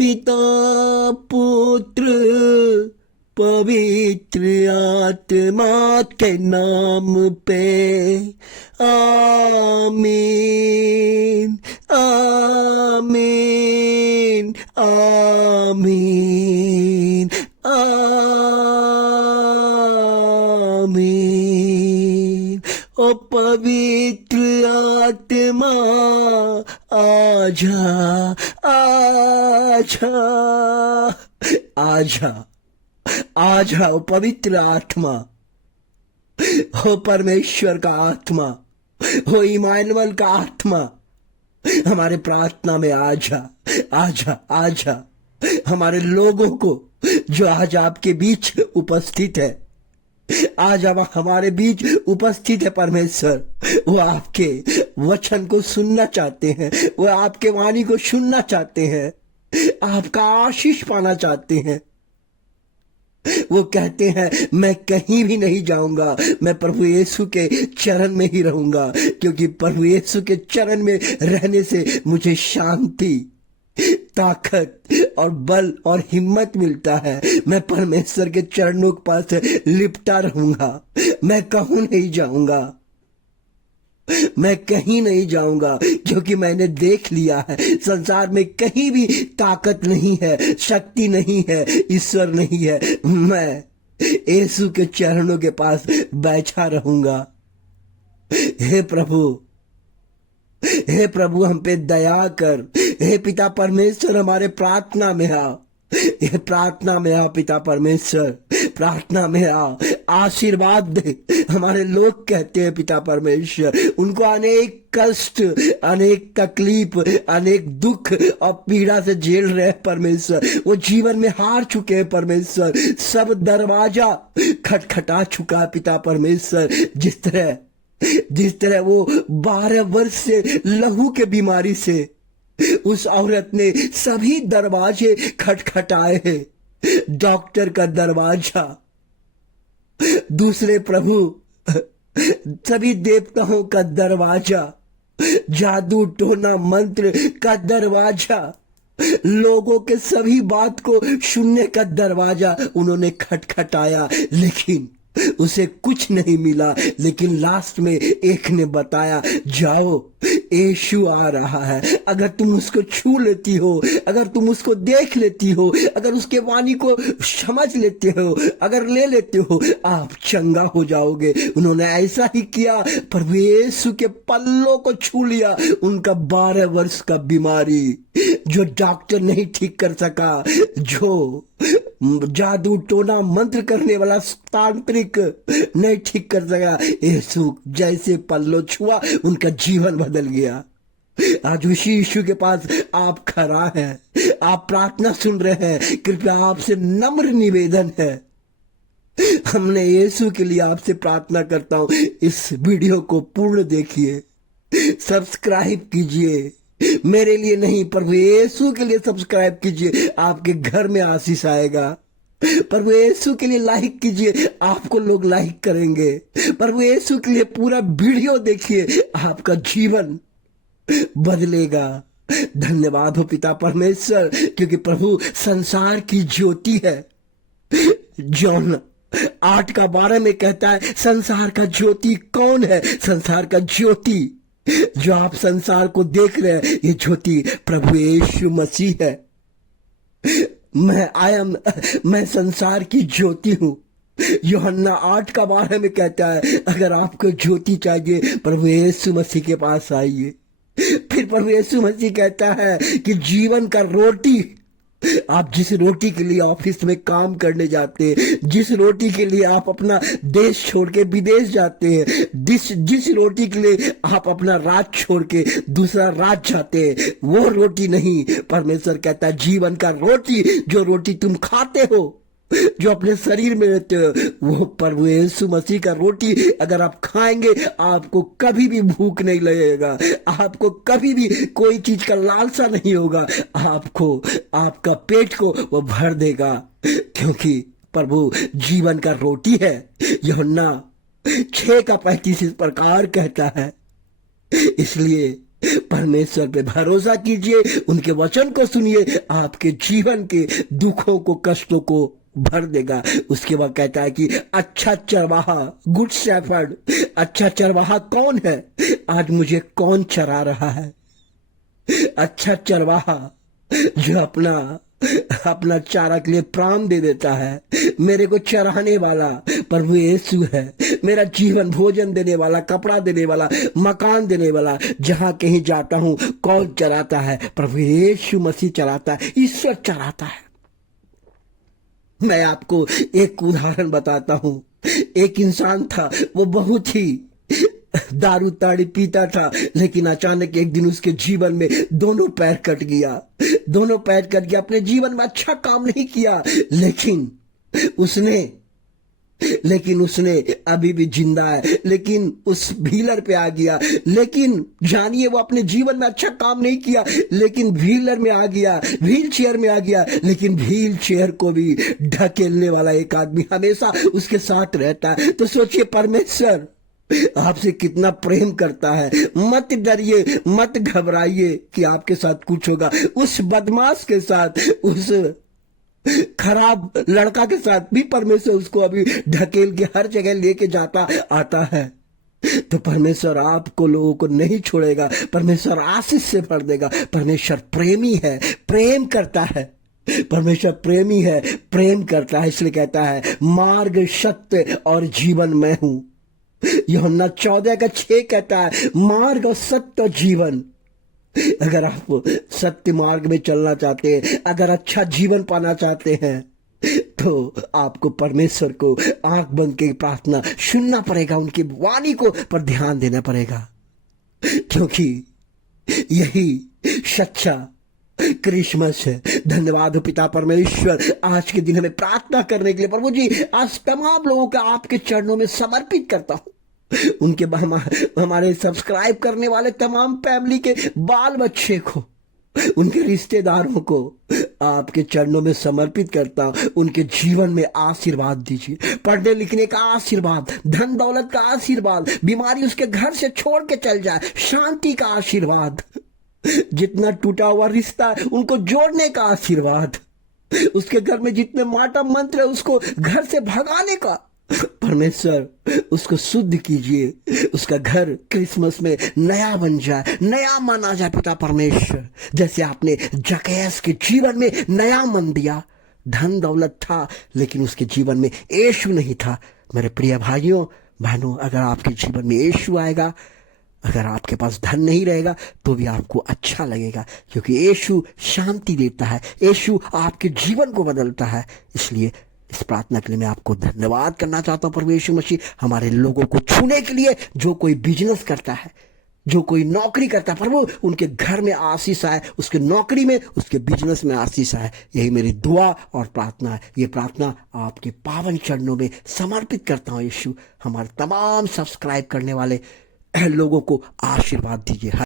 पिता पुत्र पवित्र आत्मा के नाम पे आमीन आमीन आमीन आमीन। ओ पवित्र आत्मा आजा आजा आजा आजा। ओ पवित्र आत्मा, हो परमेश्वर का आत्मा, हो इमानुएल का आत्मा, हमारे प्रार्थना में आजा आजा आजा। हमारे लोगों को जो आज आपके बीच उपस्थित है, आज अब हमारे बीच उपस्थित है परमेश्वर, वो आपके वचन को सुनना चाहते हैं, वो आपके वाणी को सुनना चाहते हैं, आपका आशीष पाना चाहते हैं। वो कहते हैं मैं कहीं भी नहीं जाऊंगा, मैं प्रभु यीशु के चरण में ही रहूंगा, क्योंकि प्रभु यीशु के चरण में रहने से मुझे शांति, ताकत और बल और हिम्मत मिलता है। मैं परमेश्वर के चरणों के पास लिपटा रहूंगा, मैं कहूं नहीं जाऊंगा, मैं कहीं नहीं जाऊंगा, क्योंकि मैंने देख लिया है संसार में कहीं भी ताकत नहीं है, शक्ति नहीं है, ईश्वर नहीं है। मैं यीशु के चरणों के पास बैठा रहूंगा। हे प्रभु, हे प्रभु, हम पे दया कर। हे पिता परमेश्वर, हमारे प्रार्थना में आ, ये प्रार्थना में आ पिता परमेश्वर, प्रार्थना में आ, आशीर्वाद दे। हमारे लोग कहते हैं पिता परमेश्वर, उनको अनेक कष्ट, अनेक तकलीफ, अनेक दुख और पीड़ा से झेल रहे हैं परमेश्वर, वो जीवन में हार चुके हैं परमेश्वर, सब दरवाजा खटखटा चुका है पिता परमेश्वर। जिस तरह वो 12 वर्ष से लहू के बीमारी से उस औरत ने सभी दरवाजे खटखटाए हैं, डॉक्टर का दरवाजा, दूसरे प्रभु सभी देवताओं का दरवाजा, जादू टोना मंत्र का दरवाजा, लोगों के सभी बात को सुनने का दरवाजा उन्होंने खटखटाया, लेकिन उसे कुछ नहीं मिला। लेकिन लास्ट में एक ने बताया, जाओ यीशु आ रहा है, अगर तुम उसको छू लेती हो, अगर तुम उसको देख लेती हो, अगर उसके वाणी को समझ लेते हो, अगर ले लेते हो, आप चंगा हो जाओगे। उन्होंने ऐसा ही किया, प्रभु यीशु के पल्लों को छू लिया। उनका 12 वर्ष का बीमारी जो डॉक्टर नहीं ठीक कर सका, जो जादू टोना मंत्र करने वाला तांत्रिक नहीं ठीक कर सका, यीशु जैसे पल्लो छुआ, उनका जीवन बदल गया। आज उसी यीशु के पास आप खड़ा हैं, आप प्रार्थना सुन रहे हैं। कृपया आपसे नम्र निवेदन है, हमने यीशु के लिए आपसे प्रार्थना करता हूं, इस वीडियो को पूर्ण देखिए, सब्सक्राइब कीजिए। मेरे लिए नहीं, प्रभु यीशु के लिए सब्सक्राइब कीजिए, आपके घर में आशीष आएगा। प्रभु यीशु के लिए लाइक कीजिए, आपको लोग लाइक करेंगे। प्रभु यीशु के लिए पूरा वीडियो देखिए, आपका जीवन बदलेगा। धन्यवाद हो पिता परमेश्वर, क्योंकि प्रभु संसार की ज्योति है। जॉन 8:12 में कहता है, संसार का ज्योति कौन है? संसार का ज्योति जो आप संसार को देख रहे हैं, ये ज्योति प्रभु यीशु मसीह है। मैं संसार की ज्योति हूं। यूहन्ना 8:12 में कहता है, अगर आपको ज्योति चाहिए, प्रभु यीशु मसीह के पास आइए। फिर प्रभु यीशु मसीह कहता है कि जीवन का रोटी, आप जिस रोटी के लिए ऑफिस में काम करने जाते हैं, जिस रोटी के लिए आप अपना देश छोड़ के विदेश जाते हैं, जिस रोटी के लिए आप अपना राज्य छोड़ के दूसरा राज्य जाते हैं, वो रोटी नहीं। परमेश्वर कहता है, जीवन का रोटी, जो रोटी तुम खाते हो, जो अपने शरीर में रहते हो, वो प्रभु यीशु मसीह का रोटी अगर आप खाएंगे, आपको कभी भी भूख नहीं लगेगा, आपको कभी भी कोई चीज का लालसा नहीं होगा, आपको आपका पेट को वो भर देगा, क्योंकि प्रभु जीवन का रोटी है। यूहन्ना 6:35 इस प्रकार कहता है। इसलिए परमेश्वर पे भरोसा कीजिए, उनके वचन को सुनिए, आपके जीवन के दुखों को, कष्टों को भर देगा। उसके बाद कहता है कि अच्छा चरवाहा, गुड शेफर्ड, अच्छा चरवाहा कौन है? आज मुझे कौन चरा रहा है? अच्छा चरवाहा जो अपना चारा के लिए प्राण दे देता है। मेरे को चराने वाला प्रभु यीशु है। मेरा जीवन भोजन देने वाला, कपड़ा देने वाला, मकान देने वाला। जहां कहीं जाता हूं कौन चराता है? प्रभु यीशु मसीह चराता है, ईश्वर चराता है। मैं आपको एक उदाहरण बताता हूं। एक इंसान था, वो बहुत ही दारू ताड़ी पीता था, लेकिन अचानक एक दिन उसके जीवन में दोनों पैर कट गया। दोनों पैर कट गया। अपने जीवन में अच्छा काम नहीं किया, लेकिन उसने अभी भी जिंदा है, लेकिन उस व्हीलर पे आ गया। लेकिन जानिए, वो अपने जीवन में अच्छा काम नहीं किया, लेकिन व्हीलर में आ गया, व्हील चेयर में आ गया। लेकिन व्हील चेयर को भी ढकेलने वाला एक आदमी हमेशा उसके साथ रहता है। तो सोचिए, परमेश्वर आपसे कितना प्रेम करता है। मत डरिए, मत घबराइए कि आपके साथ कुछ होगा। उस बदमाश के साथ, उस खराब लड़का के साथ भी परमेश्वर उसको अभी ढकेल के हर जगह लेके जाता आता है। तो परमेश्वर आपको, लोगों को नहीं छोड़ेगा। परमेश्वर आशीष से भर देगा। परमेश्वर प्रेमी है, प्रेम करता है। परमेश्वर प्रेमी है, प्रेम करता है। इसलिए कहता है, मार्ग, सत्य और जीवन मैं हूं। यूहन्ना 14:6 कहता है, मार्ग और सत्य और जीवन। अगर आप सत्य मार्ग में चलना चाहते हैं, अगर अच्छा जीवन पाना चाहते हैं, तो आपको परमेश्वर को आंख बंद के प्रार्थना सुनना पड़ेगा, उनकी वाणी को पर ध्यान देना पड़ेगा, क्योंकि यही सच्चा क्रिसमस है। धन्यवाद हो पिता परमेश्वर, आज के दिन हमें प्रार्थना करने के लिए। प्रभु जी, आज तमाम लोगों को आपके चरणों में समर्पित करता हूं। उनके हमारे सब्सक्राइब करने वाले तमाम फैमिली के बाल बच्चे को, उनके रिश्तेदारों को आपके चरणों में समर्पित करता हूं। उनके जीवन में आशीर्वाद दीजिए, पढ़ने लिखने का आशीर्वाद, धन दौलत का आशीर्वाद, बीमारी उसके घर से छोड़ के चल जाए, शांति का आशीर्वाद, जितना टूटा हुआ रिश्ता है उनको जोड़ने का आशीर्वाद, उसके घर में जितने माटा मंत्र है उसको घर से भगाने का। परमेश्वर उसको शुद्ध कीजिए, उसका घर क्रिसमस में नया बन जाए, नया माना जाए पिता परमेश्वर। जैसे आपने जकैस के जीवन में नया मन दिया। धन दौलत था, लेकिन उसके जीवन में यीशु नहीं था। मेरे प्रिय भाइयों बहनों, अगर आपके जीवन में यीशु आएगा, अगर आपके पास धन नहीं रहेगा तो भी आपको अच्छा लगेगा, क्योंकि यीशु शांति देता है, यीशु आपके जीवन को बदलता है। इसलिए इस प्रार्थना के लिए मैं आपको धन्यवाद करना चाहता हूं। प्रभु यीशु मसीह हमारे लोगों को छूने के लिए, जो कोई बिजनेस करता है, जो कोई नौकरी करता है, प्रभु उनके घर में आशीष आए, उसके नौकरी में, उसके बिजनेस में आशीष आए। यही मेरी दुआ और प्रार्थना है। ये प्रार्थना आपके पावन चरणों में समर्पित करता हूं। यीशु, हमारे तमाम सब्सक्राइब करने वाले लोगों को आशीर्वाद दीजिए।